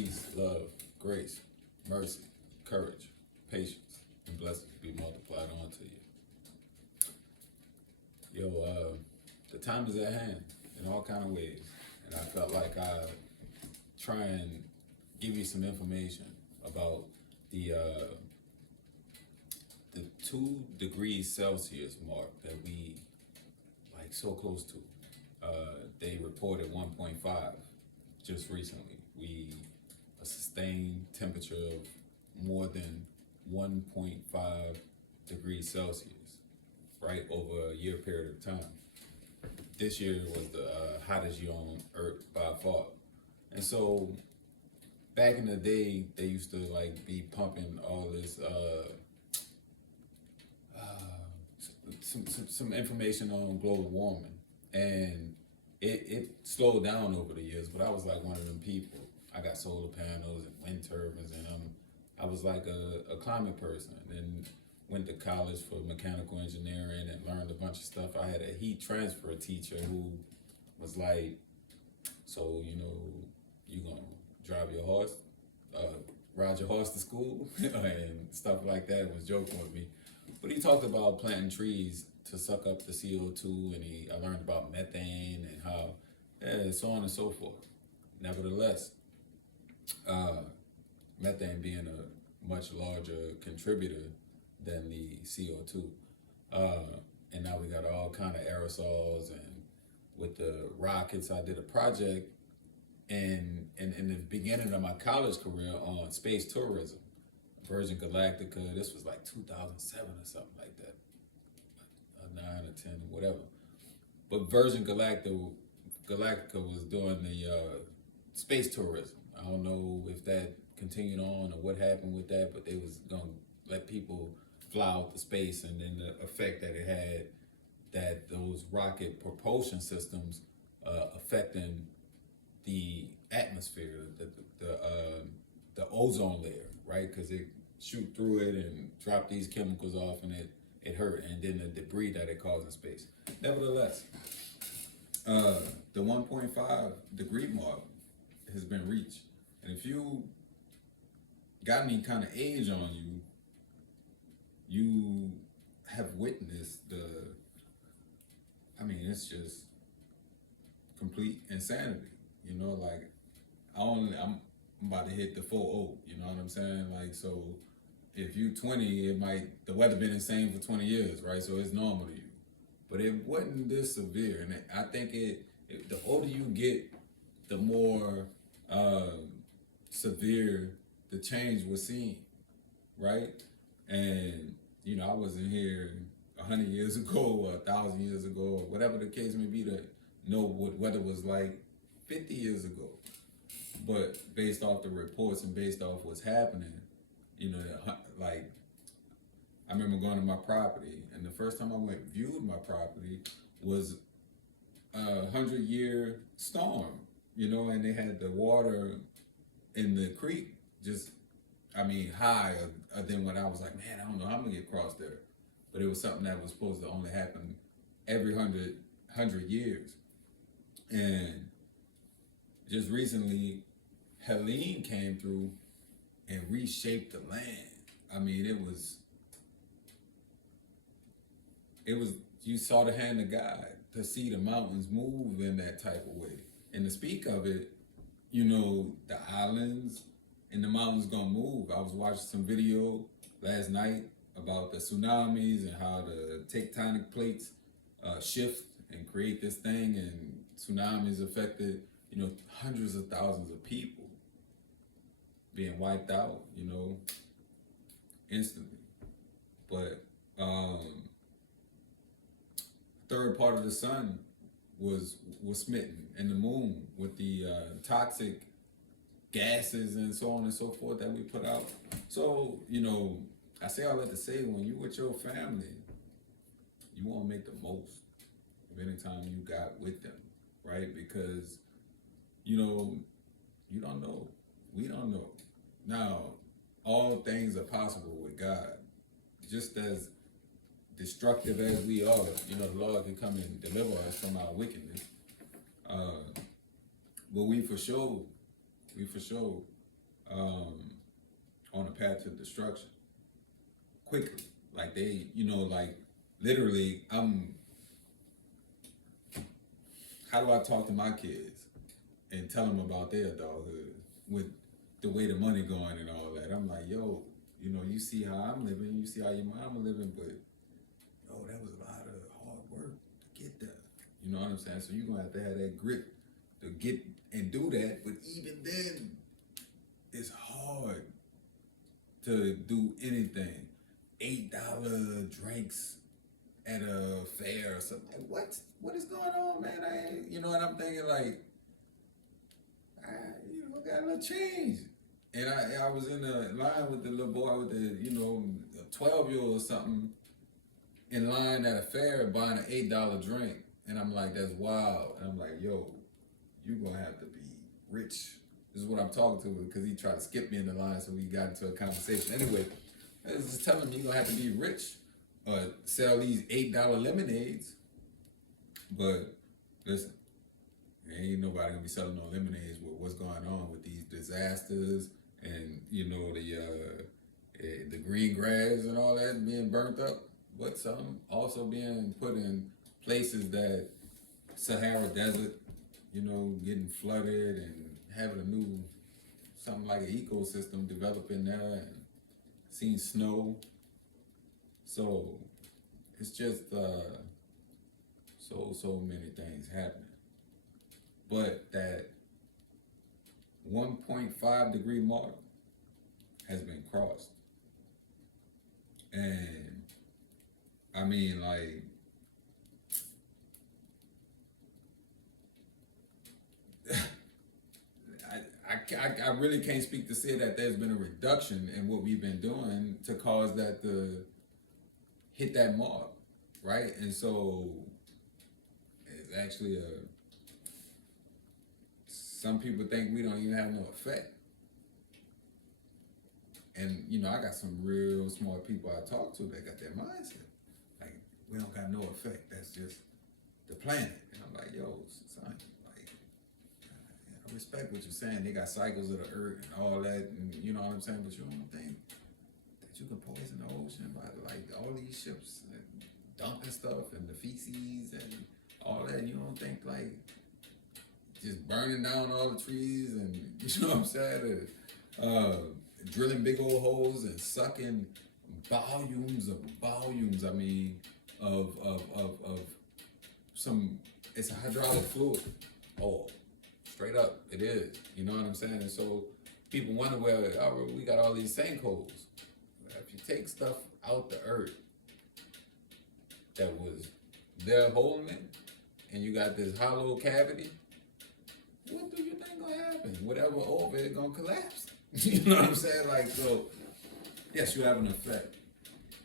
peace, love, grace, mercy, courage, patience, and blessings be multiplied onto you. The time is at hand in all kind of ways, and I felt like I try and give you some information about the 2 degrees Celsius mark that we like so close to. They reported 1.5 just recently. We a sustained temperature of more than 1.5 degrees Celsius, right, over a year period of time. This year was the hottest year on Earth by far. And so back in the day, they used to like be pumping all this some information on global warming, and it slowed down over the years. But I was like one of them people. I got solar panels and wind turbines, and I was like a climate person, and went to college for mechanical engineering and learned a bunch of stuff. I had a heat transfer teacher who was like, so you gonna drive your horse, ride your horse to school and stuff like that. Was joking with me, but he talked about planting trees to suck up the CO2, and I learned about methane and how, so on and so forth. Nevertheless, methane being a much larger contributor than the CO2, and now we got all kind of aerosols. And with the rockets, I did a project in the beginning of my college career on space tourism, Virgin Galactica. This was like 2007 or something like that, 9 or 10, whatever. But Virgin Galactica was doing the space tourism. I don't know if that continued on or what happened with that, but they was gonna let people fly out to space, and then the effect that it had, that those rocket propulsion systems affecting the atmosphere, the ozone layer, right? Because it shoot through it and drop these chemicals off, and it hurt, and then the debris that it caused in space. Nevertheless, the 1.5 degree mark has been reached, and if you got any kind of age on you, you have witnessed it's just complete insanity. Like I'm about to hit the 40, you know what I'm saying? Like, so if you 20, the weather been insane for 20 years, right? So it's normal to you. But it wasn't this severe, and I think the older you get, the more severe the change was seen, right? And I wasn't here 100 years ago or 1,000 years ago, or whatever the case may be, to know what weather was like 50 years ago. But based off the reports and based off what's happening, like, I remember going to my property, and the first time I viewed my property was a 100-year storm, and they had the water in the creek just, higher than when I was like, man, I don't know how I'm gonna get across there. But it was something that was supposed to only happen every 100 years. And just recently, Helene came through and reshaped the land. It was, you saw the hand of God to see the mountains move in that type of way. And to speak of it, the islands and the mountains gonna move. I was watching some video last night about the tsunamis and how the tectonic plates shift and create this thing, and tsunamis affected, hundreds of thousands of people being wiped out, instantly. But third part of the sun was smitten, and the moon, with the toxic gases and so on and so forth that we put out. So, I say all that to say, when you with your family, you want to make the most of any time you got with them, right? Because, you don't know. We don't know. Now, all things are possible with God. Just as destructive as we are, the Lord can come and deliver us from our wickedness. But we for sure um, on a path to destruction quickly. Like they, like literally, how do I talk to my kids and tell them about their adulthood with the way the money going and all that? I'm like, yo, you see how I'm living, you see how your mama living, but yo, that was a lot of hard work to get there. You know what I'm saying? So you're gonna have to have that grit to get and do that. But even then, it's hard to do anything. $8 drinks at a fair or something. Like, what is going on, man? And I'm thinking like, got a little change. And I was in the line with the little boy with a 12-year-old or something in line at a fair buying an $8 drink. And I'm like, that's wild. And I'm like, yo, you're going to have to be rich. This is what I'm talking to him because he tried to skip me in the line, so we got into a conversation. Anyway, I was just telling him you're going to have to be rich or sell these $8 lemonades. But listen, ain't nobody going to be selling no lemonades with what's going on with these disasters and, the green grass and all that being burnt up. But some also being put in places that Sahara Desert, getting flooded and having a new, something like an ecosystem developing there and seeing snow. So it's just so many things happening. But that 1.5 degree mark has been crossed. And I mean, like, I really can't speak to say that there's been a reduction in what we've been doing to cause that to hit that mark, right? And so it's actually some people think we don't even have no effect. And, I got some real smart people I talk to that got that mindset. Like, we don't got no effect. That's just the planet. And I'm like, yo, son, like, I respect what you're saying. They got cycles of the earth and all that, and you know what I'm saying? But you don't think that you can poison the ocean by, like, all these ships and dumping stuff and the feces and all that. You don't think, like, just burning down all the trees and, you know what I'm saying? Drilling big old holes and sucking volumes, I mean, of some, it's a hydraulic fluid. Oh, straight up, it is. You know what I'm saying? And so people wonder where we got all these sinkholes. If you take stuff out the earth that was there holding it, and you got this hollow cavity, what do you think gonna happen? Whatever over it gonna collapse. You know what I'm saying? Like, so yes, you have an effect.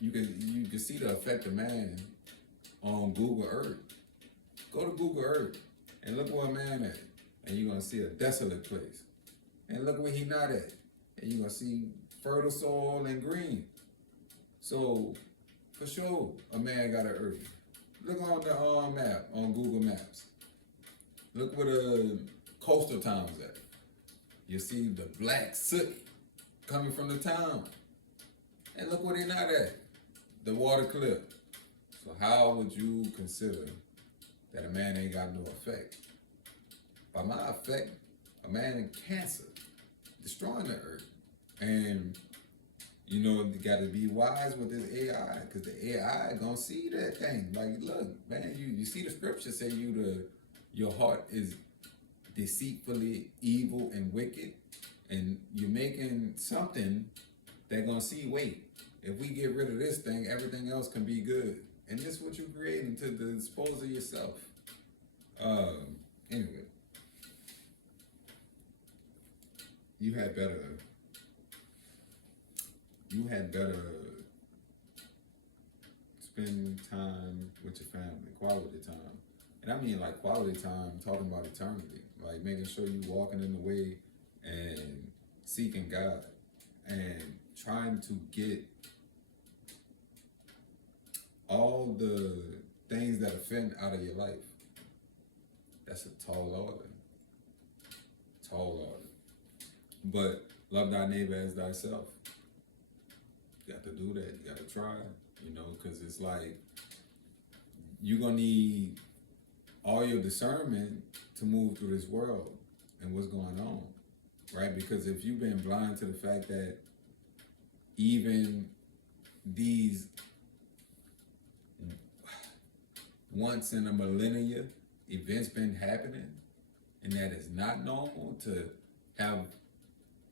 You can see the effect of man on Google Earth. Go to Google Earth and look where a man at, and you're gonna see a desolate place. And look where he not at, and you're gonna see fertile soil and green. So for sure, a man got an earth. Look on the map on Google Maps. Look where the coastal towns at. You see the black soot coming from the town. And look where they not at. The water cliff. So how would you consider that a man ain't got no effect? By my effect, a man in cancer, destroying the earth. And you got to be wise with this AI, because the AI gonna see that thing. Like, look, man, you see the scripture say your heart is deceitfully evil and wicked, and you're making something they're gonna see, wait, if we get rid of this thing, everything else can be good. And this is what you're creating to dispose of yourself. Anyway, you had better spend time with your family, quality time. And I mean like quality time, talking about eternity, like making sure you walking in the way and seeking God and trying to get all the things that offend out of your life. That's a tall order. But love thy neighbor as thyself. You got to do that. You got to try, because it's like you're going to need all your discernment to move through this world and what's going on, right? Because if you've been blind to the fact that even these once in a millennia events been happening, and that it's not normal to have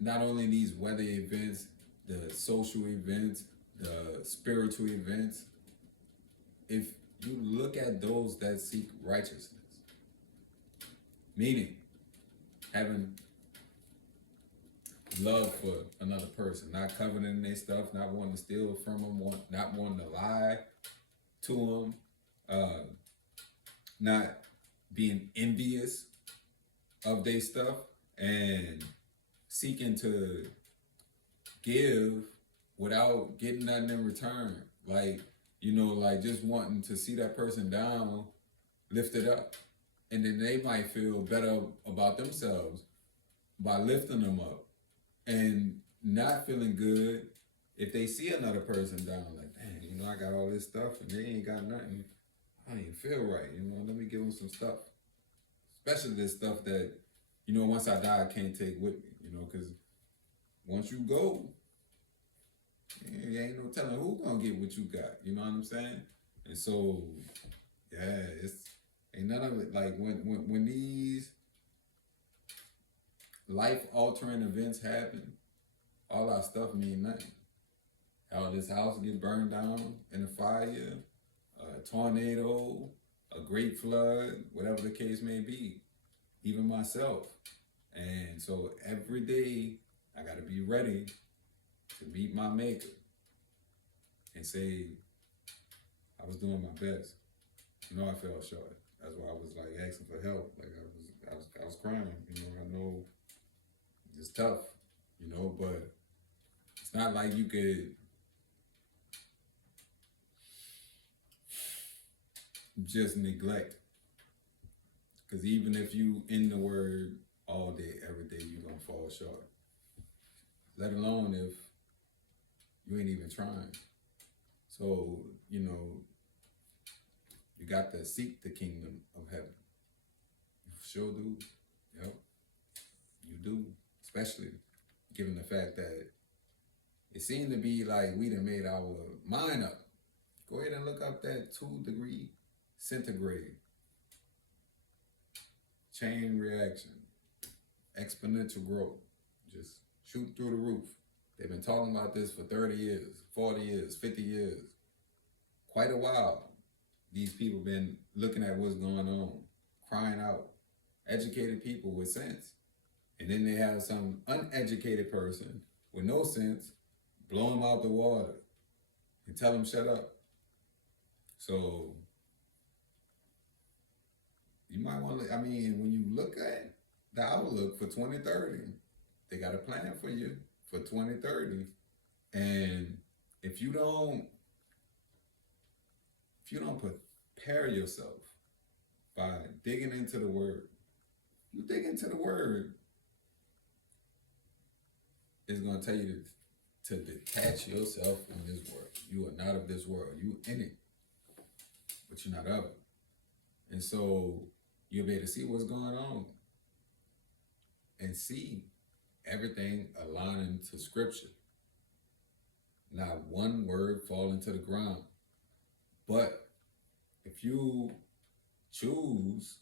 not only these weather events, the social events, the spiritual events. If you look at those that seek righteousness, meaning having love for another person, not coveting their stuff, not wanting to steal from them, not wanting to lie to them, not being envious of their stuff, and seeking to give without getting nothing in return. Like, like just wanting to see that person down, lift it up. And then they might feel better about themselves by lifting them up, and not feeling good if they see another person down, like, dang, I got all this stuff and they ain't got nothing. I don't even feel right, let me give them some stuff. Especially this stuff that, once I die, I can't take with me, because once you go, ain't no telling who gonna get what you got, you know what I'm saying? And so, yeah, ain't none of it, like, when these life-altering events happen, all our stuff mean nothing. How this house get burned down in a fire, a tornado, a great flood, whatever the case may be, even myself. And so every day I got to be ready to meet my maker and say, I was doing my best. I fell short. That's why I was like asking for help. Like I was crying. I know it's tough, but it's not like you could just neglect. Because even if you in the word all day, every day, you're going to fall short. Let alone if you ain't even trying. So, you got to seek the kingdom of heaven. You sure do. Yep. You do. Especially given the fact that it seemed to be like we done made our mind up. Go ahead and look up that 2-degree centigrade. Chain reaction. Exponential growth. Just shoot through the roof. They've been talking about this for 30 years, 40 years, 50 years. Quite a while. These people been looking at what's going on, crying out. Educated people with sense. And then they have some uneducated person with no sense blow them out the water and tell them shut up. So you might want to, when you look at the outlook for 2030, they got a plan for you for 2030. And if you don't prepare yourself by digging into the word, you dig into the word, it's going to tell you to detach yourself from this world. You are not of this world. You in it, but you're not of it. And so you'll be able to see what's going on and see everything aligning to scripture. Not one word falling to the ground. But if you choose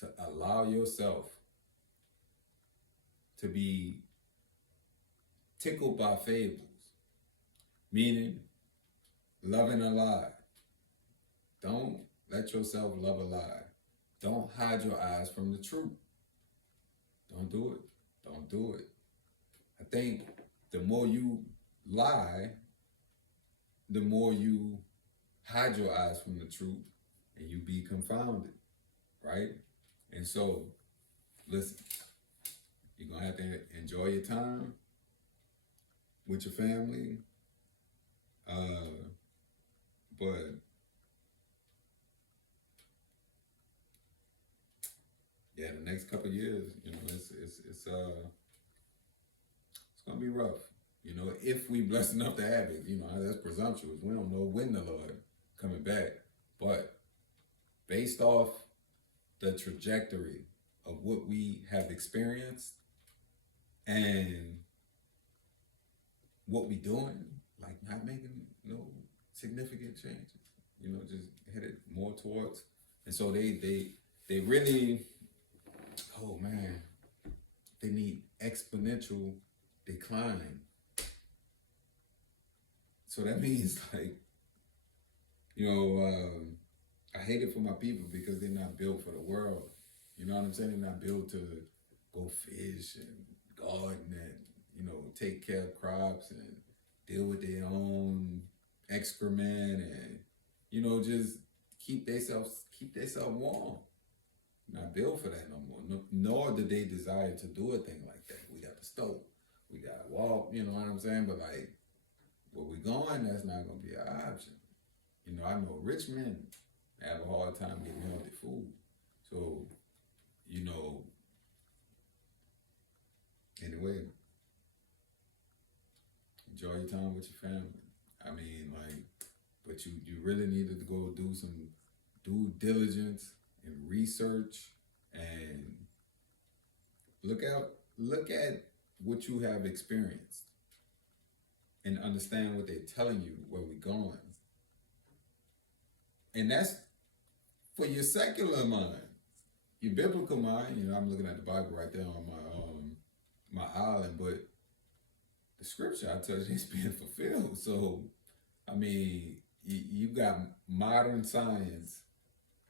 to allow yourself to be tickled by fables, meaning loving a lie. Don't let yourself love a lie. Don't hide your eyes from the truth. Don't do it. Don't do it. I think the more you lie, the more you hide your eyes from the truth and you be confounded, right? And so, listen, you're going to have to enjoy your time with your family, but yeah, the next couple of years, gonna be rough. You know, if we blessed enough to have it, you know, that's presumptuous. We don't know when the Lord coming back, but based off the trajectory of what we have experienced and what we doing, like not making no significant changes, you know, just headed more towards. And so they really, oh man, they need exponential decline. So that means like, you know, I hate it for my people because they're not built for the world. You know what I'm saying? They're not built to go fish and garden and, you know, take care of crops and deal with their own excrement and, you know, just keep themselves warm. Not built for that no more. No, nor do they desire to do a thing like that. We got the stove. We got to walk, you know what I'm saying? But like, where we going, that's not going to be an option. You know, I know rich men have a hard time getting healthy food. So, you know, anyway, enjoy your time with your family. I mean, like, but you really needed to go do some due diligence and research and look at what you have experienced and understand what they're telling you, where we're going. And that's for your secular mind. Your biblical mind, you know, I'm looking at the Bible right there on my island, but the scripture I tell you is being fulfilled. So, I mean, you got modern science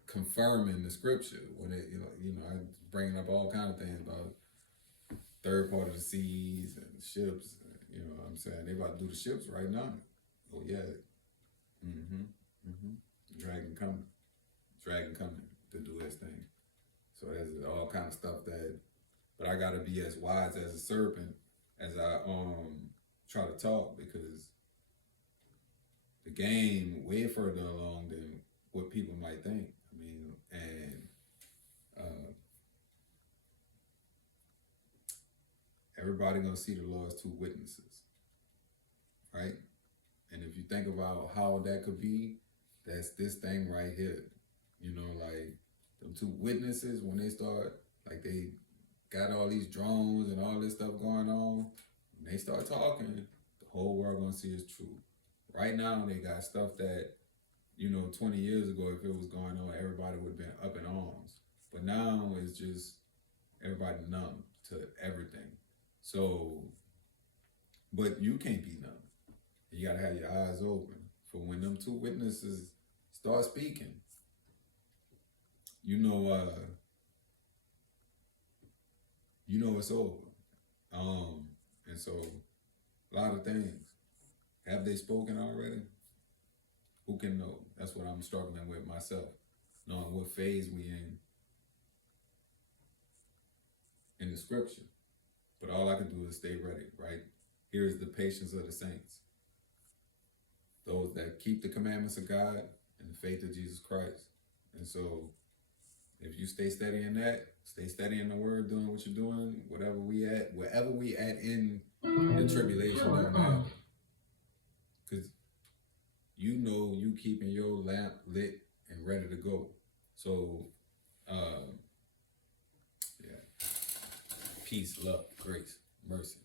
confirming the scripture when it, I bringing up all kind of things about third part of the seas and ships. You know what I'm saying? They about to do the ships right now. Oh yeah. Dragon coming to do his thing. So there's all kind of stuff that, but I gotta be as wise as a serpent as I try to talk, because the game way further along than what people might think. I mean, and everybody gonna see the Lord's two witnesses, right? And if you think about how that could be, that's this thing right here. You know, like them two witnesses, when they start, like they got all these drones and all this stuff going on, when they start talking, the whole world gonna see it's true. Right now, they got stuff that, 20 years ago, if it was going on, everybody would have been up in arms. But now it's just everybody numb to everything. So, but you can't be numb. You gotta have your eyes open for when them two witnesses start speaking. It's over. And so a lot of things. Have they spoken already? Who can know? That's what I'm struggling with myself, knowing what phase we in the scripture. But all I can do is stay ready, right? Here's the patience of the saints. Those that keep the commandments of God and the faith of Jesus Christ. And so if you stay steady in that, stay steady in the word, doing what you're doing, wherever we at in the tribulation, don't matter. Because you keeping your lamp lit and ready to go. So, yeah. Peace, love, grace, mercy.